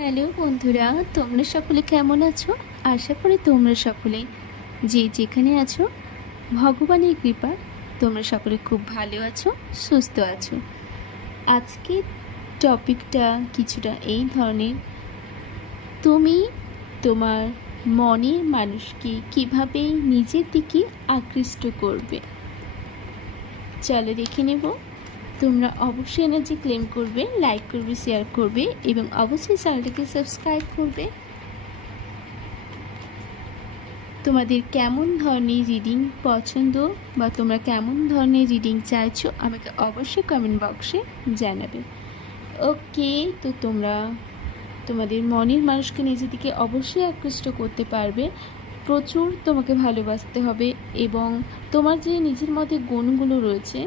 Hello বন্ধুরা, তোমরা সকলে কেমন আছো? আশা করি তোমরা সকলে যে যেখানে আছো ভগবানের কৃপা তোমরা সকলে খুব ভালো আছো, সুস্থ আছো। আজকের টপিকটা কিছুটা এই ধরনের, তুমি তোমার মনের মানুষকে কিভাবে নিজের দিকে আকৃষ্ট করবে। চলো দেখে নেব। তোমরা অবশ্যই এনার্জি ক্লেম করবে, লাইক করবে, শেয়ার করবে এবং অবশ্যই চ্যানেলটাকে সাবস্ক্রাইব করবে। তোমাদের কেমন ধরনের রিডিং পছন্দ বা তোমরা কেমন ধরনের রিডিং চাইছো আমাকে অবশ্যই কমেন্ট বক্সে জানাবে। ওকে, তো তোমরা তোমাদের মনের মানুষকে নিজের দিকে অবশ্যই আকৃষ্ট করতে পারবে। প্রচুর তোমাকে ভালোবাসতে হবে এবং তোমার যে নিজের মধ্যে গুণগুলো রয়েছে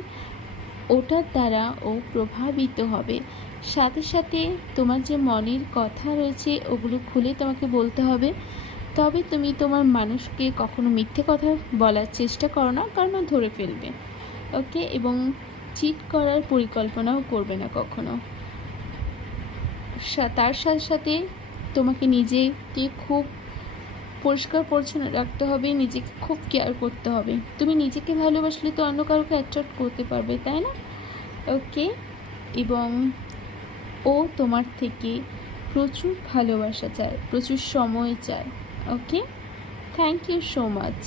ওটার দ্বারা ও প্রভাবিত হবে। সাথে সাথে তোমার যে মনের কথা রয়েছে ওগুলো খুলে তোমাকে বলতে হবে। তবে তুমি তোমার মানুষকে কখনো মিথ্যে কথা বলার চেষ্টা করো না, কারণ ও ধরে ফেলবে। ওকে, এবং চিট করার পরিকল্পনাও করবে না কখনো। তার সাথে সাথে তোমাকে নিজেকে খুব পরিষ্কার পরিচ্ছন্ন রাখতে হবে, নিজেকে খুব কেয়ার করতে হবে। তুমি নিজেকে ভালোবাসলে তো অন্য কাউকে অ্যাট্রাক্ট করতে পারবে, তাই না? ওকে, এবং ও তোমার থেকে প্রচুর ভালোবাসা চায়, প্রচুর সময় চায়। ওকে, থ্যাংক ইউ সো মাচ।